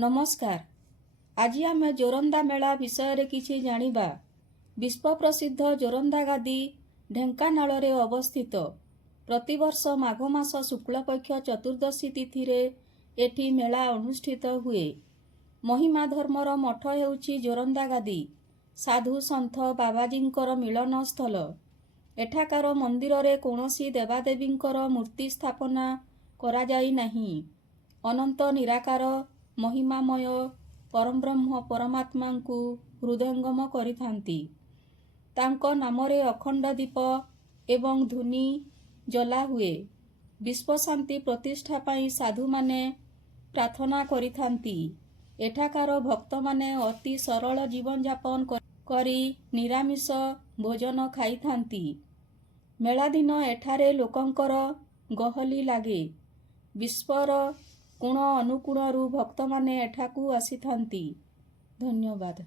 नमस्कार। आज आम जोरंदा मेला विषय किछि जानिबा। विश्व प्रसिद्ध जोरंदा गादी ढेंकानाल रे अवस्थित। प्रतिवर्ष माघ मास शुक्लपक्ष चतुर्दशी तिथि रे एठी मेला अनुष्ठित हुए। महिमा धर्मर मठ हेउछि जोरंदा गादी। साधु सन्थ बाबाजींकर मिलन स्थल। एठाकार मंदिर रे कोनोसी देवादेवींकर मूर्ति स्थापना करा जाई नाही। अनंत निराकार महिमामय परमब्रह्म परमात्मा को हृदयंगम करिथांती। तांको नामरे अखंड दीप एवं धुनी जला हुए। विश्व शांति प्रतिष्ठा पाई साधु माने प्रार्थना करिथांती। एठाकार भक्त माने अति सरल जीवन यापन करी निरामिष भोजन खाइथांती। मेला दिन एठारे लोकंकर गहली लागे। विश्वर कोण अनुकोणरू भक्त माने एठाकू आसीथांती। धन्यवाद।